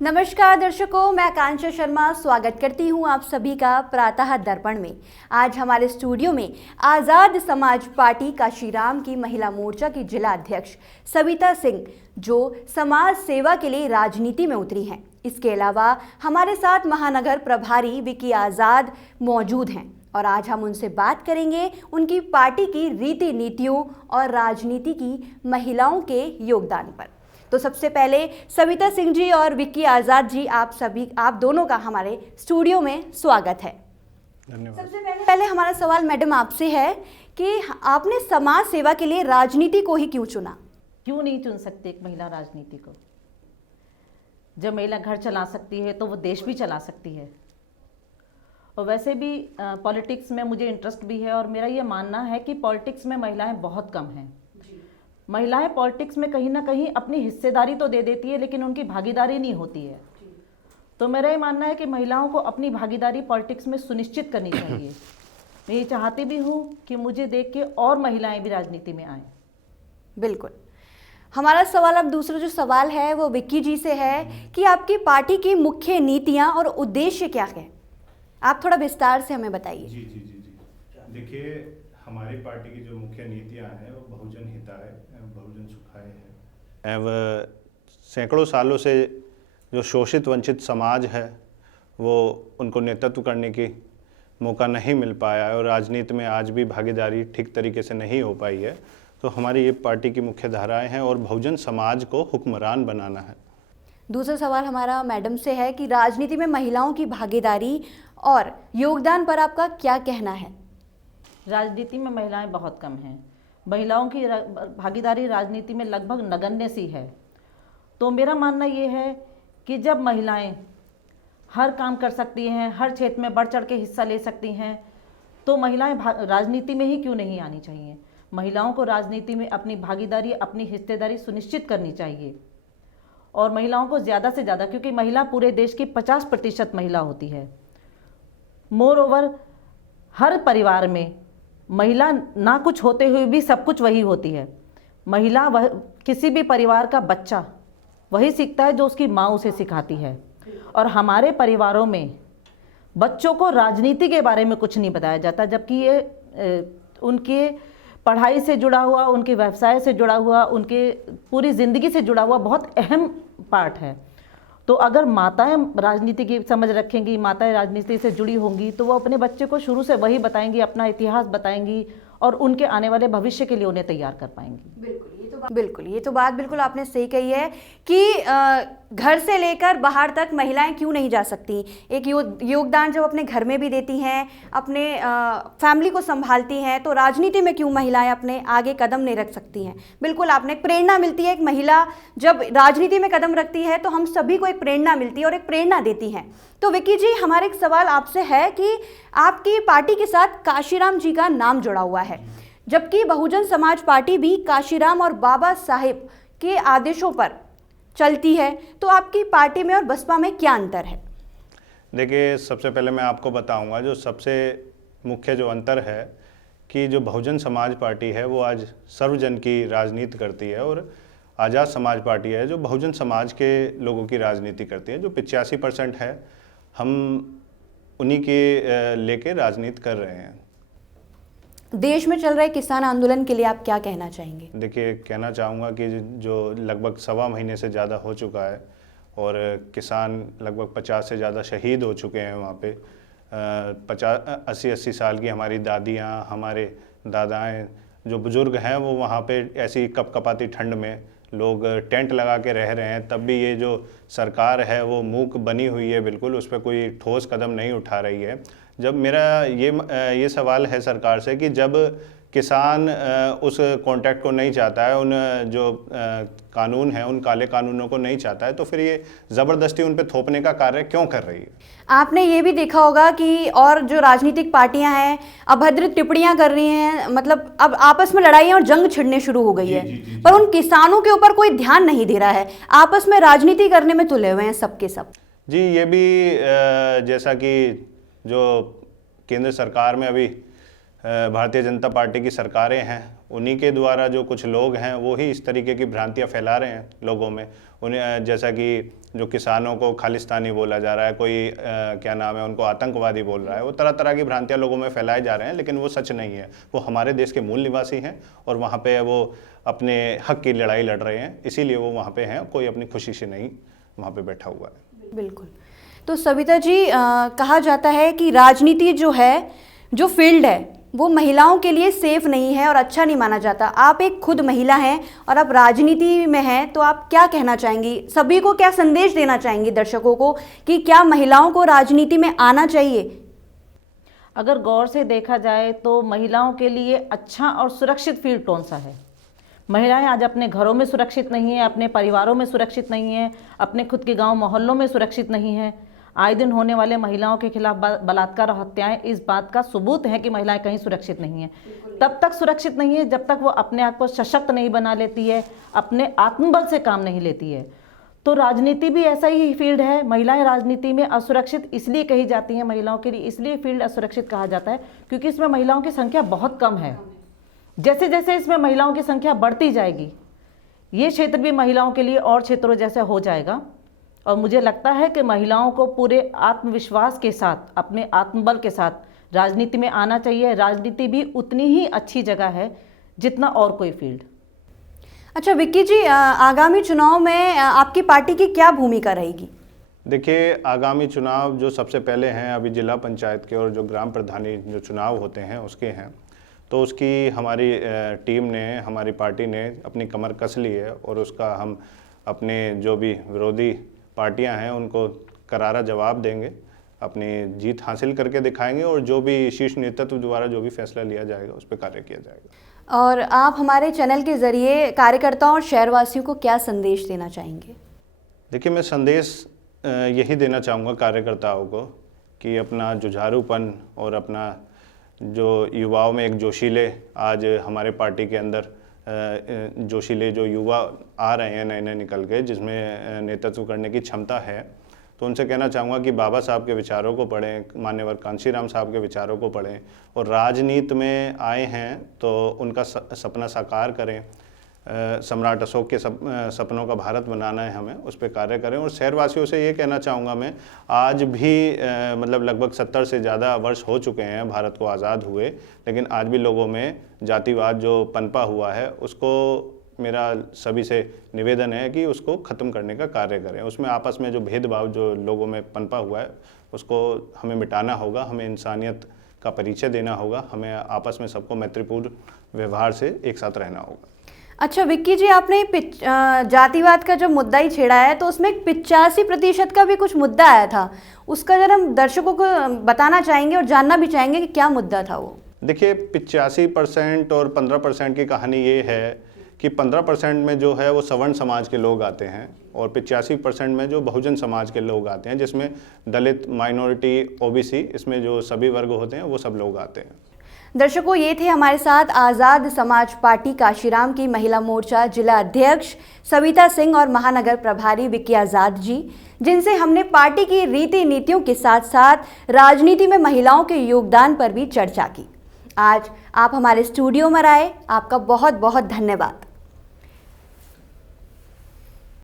नमस्कार दर्शकों, मैं आकांक्षा शर्मा स्वागत करती हूं आप सभी का प्रातः दर्पण में। आज हमारे स्टूडियो में आज़ाद समाज पार्टी काशीराम की महिला मोर्चा की जिला अध्यक्ष सविता सिंह, जो समाज सेवा के लिए राजनीति में उतरी हैं। इसके अलावा हमारे साथ महानगर प्रभारी विकी आज़ाद मौजूद हैं और आज हम उनसे बात करेंगे उनकी पार्टी की रीति नीतियों और राजनीति की महिलाओं के योगदान पर। तो सबसे पहले सविता सिंह जी और विक्की आज़ाद जी, आप दोनों का हमारे स्टूडियो में स्वागत है। धन्यवाद। सबसे पहले हमारा सवाल मैडम आपसे है कि आपने समाज सेवा के लिए राजनीति को ही क्यों चुना? क्यों नहीं चुन सकती एक महिला राजनीति को? जब महिला घर चला सकती है तो वो देश भी चला सकती है। और वैसे भी पॉलिटिक्स में मुझे इंटरेस्ट भी है और मेरा ये मानना है कि पॉलिटिक्स में महिलाएं बहुत कम हैं। महिलाएं पॉलिटिक्स में कहीं ना कहीं अपनी हिस्सेदारी तो दे देती है, लेकिन उनकी भागीदारी नहीं होती है। तो मेरा ये मानना है कि महिलाओं को अपनी भागीदारी पॉलिटिक्स में सुनिश्चित करनी चाहिए। मैं ये चाहती भी हूँ कि मुझे देख के और महिलाएं भी राजनीति में आएँ। बिल्कुल। हमारा सवाल अब दूसरा जो सवाल है वो विक्की जी से है कि आपकी पार्टी की मुख्य नीतियाँ और उद्देश्य क्या है? आप थोड़ा विस्तार से हमें बताइए। जी जी जी जी देखिए, हमारी पार्टी की जो मुख्य नीतियां हैं वो बहुजन हिताय, बहुजन सुखाय है। वह सैकड़ों सालों से जो शोषित वंचित समाज है वो उनको नेतृत्व करने की मौका नहीं मिल पाया है और राजनीति में आज भी भागीदारी ठीक तरीके से नहीं हो पाई है। तो हमारी ये पार्टी की मुख्य धाराएं हैं और बहुजन समाज को हुक्मरान बनाना है। दूसरा सवाल हमारा मैडम से है कि राजनीति में महिलाओं की भागीदारी और योगदान पर आपका क्या कहना है? राजनीति में महिलाएं बहुत कम हैं। महिलाओं की भागीदारी राजनीति में लगभग नगण्य सी है। तो मेरा मानना ये है कि जब महिलाएं हर काम कर सकती हैं, हर क्षेत्र में बढ़ चढ़ के हिस्सा ले सकती हैं, तो महिलाएं राजनीति में ही क्यों नहीं आनी चाहिए? महिलाओं को राजनीति में अपनी भागीदारी, अपनी हिस्सेदारी सुनिश्चित करनी चाहिए और महिलाओं को ज़्यादा से ज़्यादा, क्योंकि महिला पूरे देश की 50% महिला होती है। मोर ओवर हर परिवार में महिला ना कुछ होते हुए भी सब कुछ वही होती है। महिला वह किसी भी परिवार का बच्चा वही सीखता है जो उसकी माँ उसे सिखाती है। और हमारे परिवारों में बच्चों को राजनीति के बारे में कुछ नहीं बताया जाता, जबकि ये उनके पढ़ाई से जुड़ा हुआ, उनके व्यवसाय से जुड़ा हुआ, उनके पूरी ज़िंदगी से जुड़ा हुआ बहुत अहम पार्ट है। तो अगर माताएं राजनीति की समझ रखेंगी, माताएं राजनीति से जुड़ी होंगी, तो वो अपने बच्चे को शुरू से वही बताएंगी, अपना इतिहास बताएंगी और उनके आने वाले भविष्य के लिए उन्हें तैयार कर पाएंगी। ये तो बात बिल्कुल आपने सही कही है कि घर से लेकर बाहर तक महिलाएं क्यों नहीं जा सकती। एक योगदान जब अपने घर में भी देती हैं, अपने फैमिली को संभालती हैं, तो राजनीति में क्यों महिलाएं अपने आगे कदम नहीं रख सकती हैं? बिल्कुल, आपने एक प्रेरणा मिलती है। एक महिला जब राजनीति में कदम रखती है तो हम सभी को एक प्रेरणा मिलती है और एक प्रेरणा देती हैं। तो विक्की जी, हमारा एक सवाल आपसे है कि आपकी पार्टी के साथ काशीराम जी का नाम जुड़ा हुआ है, जबकि बहुजन समाज पार्टी भी काशीराम और बाबा साहेब के आदेशों पर चलती है। तो आपकी पार्टी में और बसपा में क्या अंतर है? देखिए, सबसे पहले मैं आपको बताऊंगा जो सबसे मुख्य जो अंतर है कि जो बहुजन समाज पार्टी है वो आज सर्वजन की राजनीति करती है और आज़ाद समाज पार्टी है जो बहुजन समाज के लोगों की राजनीति करती है। जो 85% है, हम उन्हीं के लेके राजनीति कर रहे हैं। देश में चल रहे किसान आंदोलन के लिए आप क्या कहना चाहेंगे? देखिए, कहना चाहूँगा कि जो लगभग 1.25 महीने से ज़्यादा हो चुका है और किसान लगभग 50 से ज़्यादा शहीद हो चुके हैं वहाँ पे। 80 साल की हमारी दादियाँ, हमारे दादाएँ, जो बुज़ुर्ग हैं, वो वहाँ पे ऐसी कपकपाती ठंड में लोग टेंट लगा के रह रहे हैं। तब भी ये जो सरकार है वो मूक बनी हुई है, बिल्कुल उस पर कोई ठोस कदम नहीं उठा रही है। जब मेरा ये सवाल है सरकार से कि जब किसान उस कॉन्ट्रैक्ट को नहीं चाहता है, उन जो कानून है, उन काले कानूनों को नहीं चाहता है, तो फिर ये ज़बरदस्ती उन पे थोपने का कार्य क्यों कर रही है? आपने ये भी देखा होगा कि और जो राजनीतिक पार्टियां हैं अभद्र टिप्पणियां कर रही हैं, मतलब अब आपस में लड़ाइयां और जंग छिड़ने शुरू हो गई है। पर उन किसानों के ऊपर कोई ध्यान नहीं दे रहा है, आपस में राजनीति करने में तुले हुए हैं सबके सब। जी, ये भी जैसा कि जो केंद्र सरकार में अभी भारतीय जनता पार्टी की सरकारें हैं, उन्हीं के द्वारा जो कुछ लोग हैं वो ही इस तरीके की भ्रांतियां फैला रहे हैं लोगों में। उन्हें जैसा कि जो किसानों को खालिस्तानी बोला जा रहा है, कोई क्या नाम है, उनको आतंकवादी बोल रहा है, वो तरह तरह की भ्रांतियां लोगों में फैलाए जा रहे हैं, लेकिन वो सच नहीं है। वो हमारे देश के मूल निवासी हैं और वहाँ पे वो अपने हक की लड़ाई लड़ रहे हैं, इसीलिए वो वहाँ पे हैं, कोई अपनी खुशी से नहीं वहाँ पे बैठा हुआ है। बिल्कुल। तो सविता जी, कहा जाता है कि राजनीति जो है, जो फील्ड है, वो महिलाओं के लिए सेफ नहीं है और अच्छा नहीं माना जाता। आप एक खुद महिला हैं और आप राजनीति में हैं, तो आप क्या कहना चाहेंगी? सभी को क्या संदेश देना चाहेंगी दर्शकों को कि क्या महिलाओं को राजनीति में आना चाहिए? अगर गौर से देखा जाए तो महिलाओं के लिए अच्छा और सुरक्षित फील्ड कौन सा है? महिलाएं आज अपने घरों में सुरक्षित नहीं है, अपने परिवारों में सुरक्षित नहीं है, अपने खुद के गांव मोहल्लों में सुरक्षित नहीं है। आए दिन होने वाले महिलाओं के खिलाफ बलात्कार और हत्याएं इस बात का सबूत है कि महिलाएं कहीं सुरक्षित नहीं है। तब तक सुरक्षित नहीं है जब तक वो अपने आप को सशक्त नहीं बना लेती है, अपने आत्मबल से काम नहीं लेती है। तो राजनीति भी ऐसा ही फील्ड है। महिलाएं राजनीति में असुरक्षित इसलिए कही जाती हैं, महिलाओं के लिए इसलिए फील्ड असुरक्षित कहा जाता है क्योंकि इसमें महिलाओं की संख्या बहुत कम है। जैसे जैसे इसमें महिलाओं की संख्या बढ़ती जाएगी, ये क्षेत्र भी महिलाओं के लिए और क्षेत्रों जैसे हो जाएगा। और मुझे लगता है कि महिलाओं को पूरे आत्मविश्वास के साथ, अपने आत्मबल के साथ राजनीति में आना चाहिए। राजनीति भी उतनी ही अच्छी जगह है जितना और कोई फील्ड। अच्छा विक्की जी, आगामी चुनाव में आपकी पार्टी की क्या भूमिका रहेगी? देखिए, आगामी चुनाव जो सबसे पहले हैं अभी जिला पंचायत के और जो ग्राम प्रधानी जो चुनाव होते हैं उसके हैं, तो उसकी हमारी टीम ने, हमारी पार्टी ने अपनी कमर कस ली है और उसका हम अपने जो भी विरोधी पार्टियां हैं उनको करारा जवाब देंगे, अपनी जीत हासिल करके दिखाएंगे और जो भी शीर्ष नेतृत्व द्वारा जो भी फैसला लिया जाएगा उस पर कार्य किया जाएगा। और आप हमारे चैनल के ज़रिए कार्यकर्ताओं और शहरवासियों को क्या संदेश देना चाहेंगे? देखिए, मैं संदेश यही देना चाहूँगा कार्यकर्ताओं को कि अपना जुझारूपन और अपना जो युवाओं में एक जोशीले, आज हमारे पार्टी के अंदर जोशीले जो युवा आ रहे हैं नए नए निकल के, जिसमें नेतृत्व करने की क्षमता है, तो उनसे कहना चाहूँगा कि बाबा साहब के विचारों को पढ़ें, मान्यवर कांशीराम साहब के विचारों को पढ़ें और राजनीति में आए हैं तो उनका सपना साकार करें। सम्राट अशोक के सपनों का भारत बनाना है हमें, उस पर कार्य करें। और शहरवासियों से ये कहना चाहूँगा मैं, आज भी मतलब लगभग 70 से ज़्यादा वर्ष हो चुके हैं भारत को आज़ाद हुए, लेकिन आज भी लोगों में जातिवाद जो पनपा हुआ है उसको मेरा सभी से निवेदन है कि उसको ख़त्म करने का कार्य करें। उसमें आपस में जो भेदभाव जो लोगों में पनपा हुआ है उसको हमें मिटाना होगा, हमें इंसानियत का परिचय देना होगा, हमें आपस में सबको मैत्रीपूर्ण व्यवहार से एक साथ रहना होगा। अच्छा विक्की जी, आपने जातिवाद का जो मुद्दा ही छेड़ा है, तो उसमें 85% का भी कुछ मुद्दा आया था, उसका जरा हम दर्शकों को बताना चाहेंगे और जानना भी चाहेंगे कि क्या मुद्दा था वो? देखिए, 85% और 15% की कहानी ये है कि 15% में जो है वो सवर्ण समाज के लोग आते हैं और 85% में जो बहुजन समाज के लोग आते हैं, जिसमें दलित, माइनॉरिटी, ओबीसी, इसमें जो सभी वर्ग होते हैं वो सब लोग आते हैं। दर्शकों, ये थे हमारे साथ आज़ाद समाज पार्टी काशीराम की महिला मोर्चा जिला अध्यक्ष सविता सिंह और महानगर प्रभारी विक्की आज़ाद जी, जिनसे हमने पार्टी की रीति नीतियों के साथ साथ राजनीति में महिलाओं के योगदान पर भी चर्चा की। आज आप हमारे स्टूडियो में आए, आपका बहुत बहुत धन्यवाद।